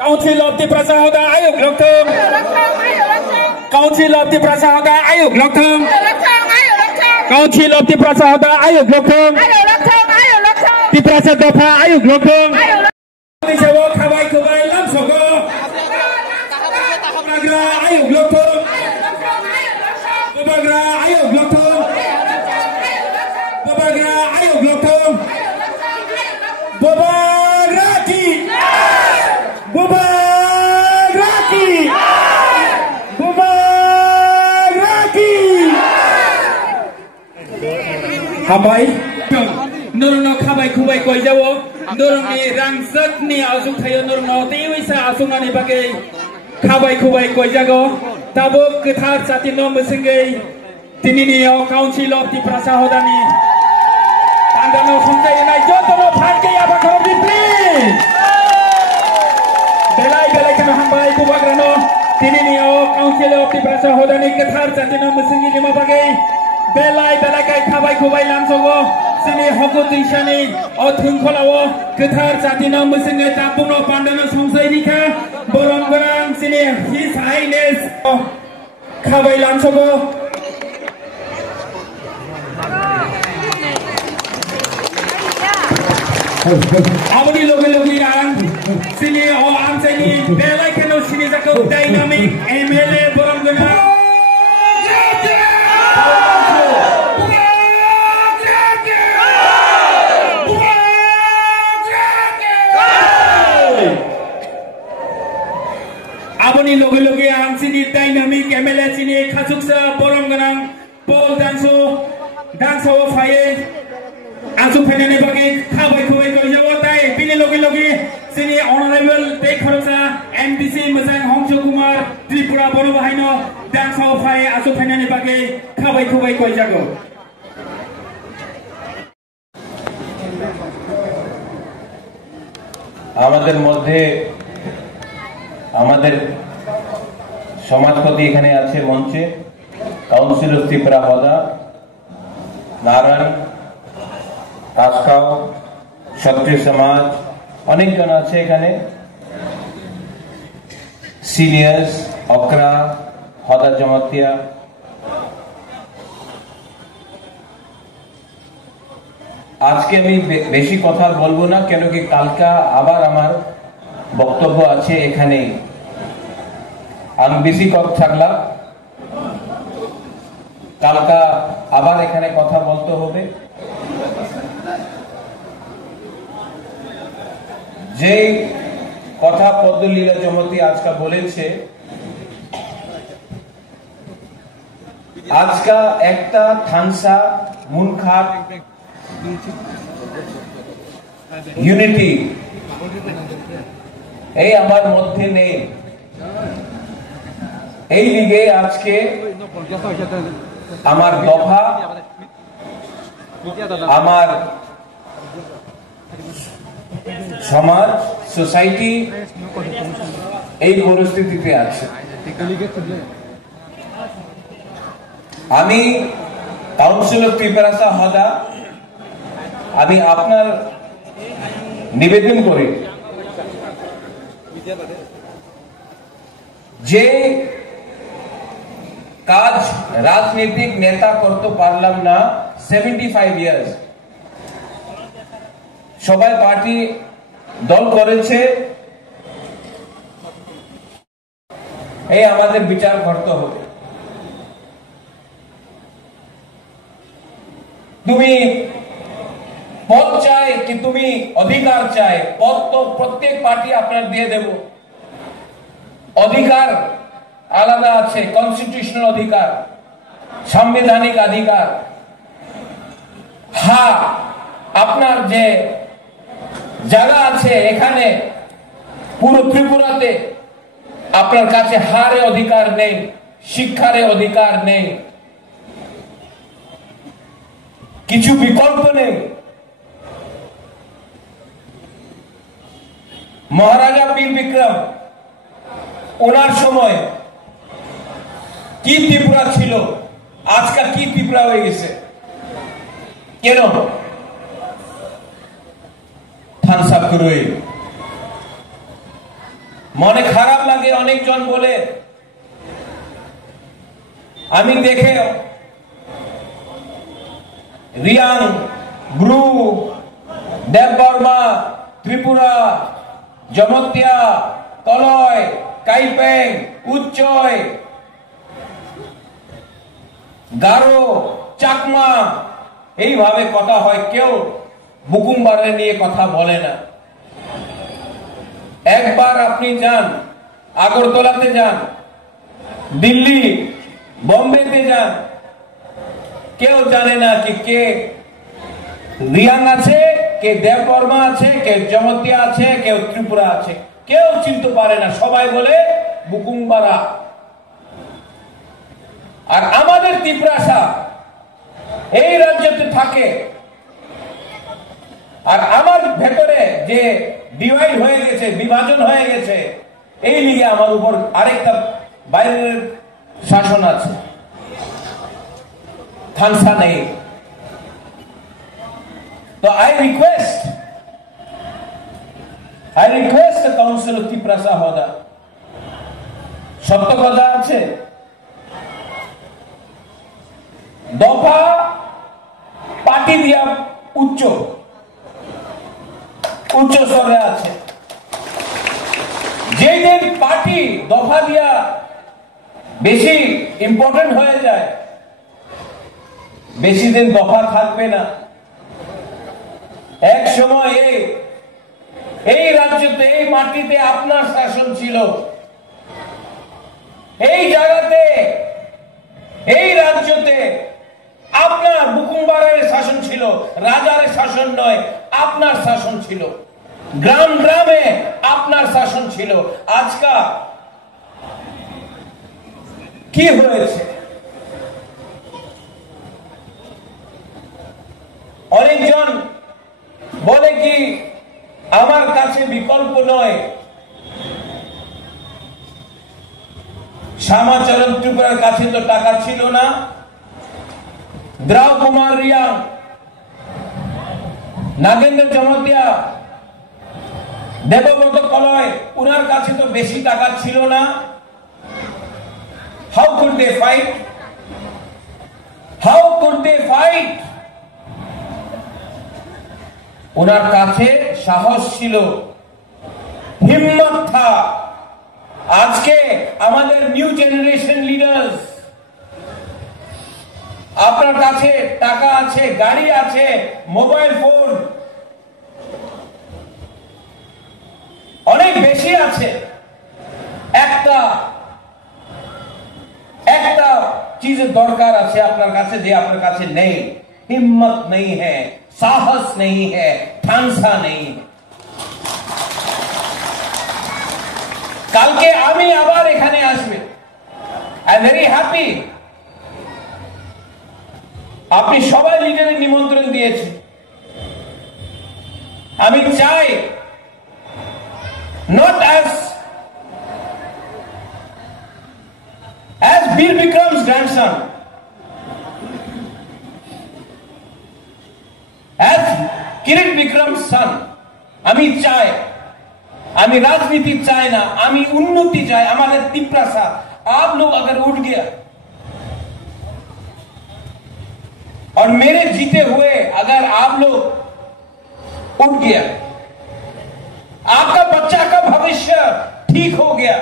Council of the Prasahoda Ayuk Lokthong Council of the Prasahoda Ayuk Lokthong Council of the Prasahoda Ayuk Lokthong the Prasadopa Ayuk Lokthong Sewa Khawai Khawai Lam Sogo Bagra Ayuk Lokthong Bagra Ayuk Lokthong Bagra Ayuk Lokthong Babaraki Babaraki Babaraki Habai Nurno Khabai Kubai Koijawo Nurni Rangsakni Azuk Thayo Nurno Tiwisa Asungani Bagai Khabai Kubai Koijago Tabuk Ketar Satino Musingai Tininio Council of the Prasahodani Tandano Sunjayana Jotono Phanke Abakhordi please Belai Belai Kana Hambai Kubagrano Tininio Council of the Prasahodani Ketar Satino Musingi Lima Bagai Belai Belai Kai Khabai Kubai Lamsogo Sini Hokut Ishani Othunkholawo Ketar Satino Musingi Tapuno Pandano Songsairika Borong Borang Sini His Highness Khabai Lamsogo Abadi logi rang sini o amseni belai keno sini jaka dynamic MLA borongna Abadi logi rang sini dynamic MLA sini khasuksa borongna Paul Danso Faye Asu Penani Bagi Khabai Kubai Koijawo Tai Bini Logi Sini Honorable Tei Khorosa MDC Mazang Hongcho Kumar Tripura Boro Bahaino Danso Faye Asu Penani Bagi Khabai Kubai Koijago আমাদের মধ্যে আমাদের সমাজপতি এখানে আছে মঞ্চে council of Tripura হদা Narayan আজকাও ক্ষত্রিয় সমাজ অনেকজন আছে এখানে সিনিয়র্স অকরা হদা জমাতিয়া আজকে আমি বেশি কথা বলবো না কেন কি কালকা আবার আমার বক্তব্য আছে এখানে আমি বেশি কথা থাকলাম কালকা আবার এখানে কথা বলতে হবে যে কথা পদ্মলীলা জমতি আজকা বলেছে আজকা একটা থানসা মুনখাট ইউনিটি এই আমার মধ্যে নেই এই লিগে আজকে আমার দফা আমার সমাজ সোসাইটি এই পরিস্থিতিতে আছে আমি কাউন্সিল অফ ত্রিপুরা হদা আমি আপনার নিবেদন করি যে কাজ রাজনৈতিক নেতা করতে পারলাম না 75 ইয়ার্স, সবাই পার্টি দল করেছে, এই আমাদের বিচার করতে হবে। তুমি পদ চাই কি তুমি অধিকার চাই? পদ তো প্রত্যেক পার্টি আপনার দিয়ে দেব, অধিকার আলাদা আছে, কনস্টিটিউশনাল অধিকার, সাংবিধানিক অধিকার। হ্যাঁ, আপনার যে জায়গা আছে এখানে পুরো ত্রিপুরাতে আপনার কাছে হারে অধিকার নেই, শিক্ষারে অধিকার নেই, কিছু বিকল্প নেই। মহারাজা বীর বিক্রম ওনার সময় কি ত্রিপুরা ছিল, আজকাল কি ত্রিপুরা হয়ে গেছে? কেন? থামস আপ করে মনে খারাপ লাগে। অনেকজন বলে, আমি দেখে রিয়াং, ব্রু, দেববর্মা, ত্রিপুরা, জমতিয়া, তলয়, কাইপেং, উচ্চয়, গারো, চাকমা, এইভাবে কথা হয়। কেউ বুকুমবারে নিয়ে কথা বলে না। একবার আপনি যান, আগরতলাতে যান, দিল্লি, বোম্বেতে যান, কেউ জানে না কি কে রিয়াং আছে, কে দেববর্মা আছে, কে জমতিয়া আছে, কেউ ত্রিপুরা আছে, কেউ চিনতে পারে না। সবাই বলে বুকুমবারা। আর আমাদের ত্রিপুরাসা এই রাজ্যতে থাকে। আর আমার ভেতরে যে ডিভাইড হয়ে গেছে, বিভাজন হয়ে গেছে, এই লিগে আমার উপর আরেকটা বাইরের শাসন আছে, থানসা নেই। তো I request the Council of Tripura Sahoda, সত্য কথা আছে, দফা পার্টি দিয়া উচ্চ স্তরে আছে। যেদিন পার্টি দফা দিয়া বেশি ইম্পর্টেন্ট হয়ে যায়, বেশি দিন দফা থাকবে না। এক সময় এই রাজ্যতে, এই মাটিতে আপনার শাসন ছিল, এই জায়গাতে, এই রাজ্যতে আপনার বুকুমবারের শাসন ছিল, রাজার শাসন নয়, আপনার শাসন ছিল। গ্রাম গ্রামে আপনার শাসন ছিল। আজকাল কি হয়েছে? অনেকজন বলে কি আমার কাছে বিকল্প নয়। শ্যামাচরণ ত্রিপুরার কাছে তো টাকা ছিল না। দ্রাউ কুমার রিয়াং, নাগেন্দ্র জমতিয়া, দেবব্রত কলয়, উনার কাছে তো বেশি টাকা ছিল না। How could they fight? How could they fight? উনার কাছে সাহস ছিল, হিম্মত থা। আজকে আমাদের নিউ জেনারেশন লিডার্স, আপনার কাছে টাকা আছে, গাড়ি আছে, মোবাইল ফোন অনেক বেশি আছে। একটা চিজের দরকার আছে আপনার কাছে, যে আপনার কাছে নেই। হিম্মত নেই হ্যাঁ, সাহস নেই হ্যাঁ, ঠানসা নেই। কালকে আমি আবার এখানে আসবে। I am very happy. আপনি সবাই লিডারের নিমন্ত্রণ দিয়েছেন। আমি চাই not as Veer Bikram's grandson, as Kirit Bikram's son, আমি চাই आमी राजनीति चाहे ना, आमी उन्नति चाहे, हमारे तिप्रासा। आप लोग अगर उठ गया और मेरे जीते हुए अगर आप लोग उठ गया, आपका बच्चा का भविष्य ठीक हो गया,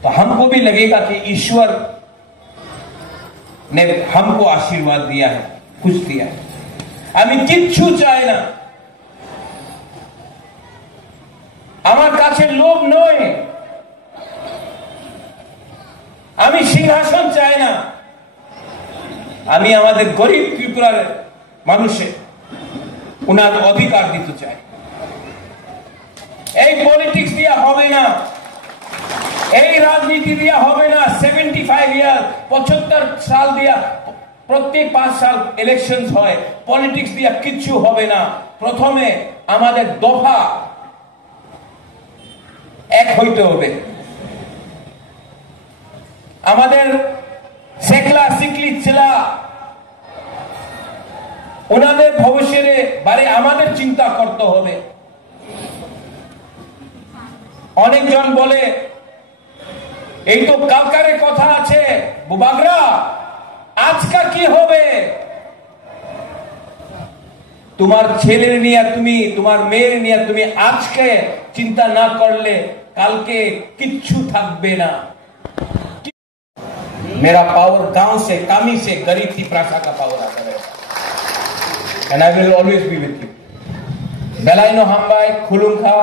तो हमको भी लगेगा कि ईश्वर ने हमको आशीर्वाद दिया है, कुछ दिया है। আমি কিচ্ছু চাই না, আমার কাছে লোভ নয়, আমি সিংহাসন চাই না, আমি আমাদের গরিব ত্রিপুরার মানুষের ওনার অধিকার দিতে চাই। এই পলিটিক্স দিয়া হবে না, এই রাজনীতি দিয়া হবে না। 75 ইয়ার 75 সাল দিয়া প্রত্যেক 5 সাল ইলেকশন হয়, পলিটিক্স দিয়া কিচ্ছু হবে না। প্রথমে আমাদের দফা এক হইতে হবে। আমাদের শেখলা সিকলি ছেলা ওনাদের ভবিষ্যতের বারে আমাদের চিন্তা করতে হবে। অনেকজন বলে এই তো কালকারে কথা আছে, বুবাগরা আজকা কি হবে? তোমার ছেলের নিয়ে তুমি, তোমার মেয়ের নিয়ে তুমি আজকে চিন্তা না করলে কালকে কিচ্ছু থাকবে না। मेरा पावर गांव से, कामी से, गरीब तिप्रासा का पावर आता है। And I will always be with you. Belaino Hambai, Khulungkha,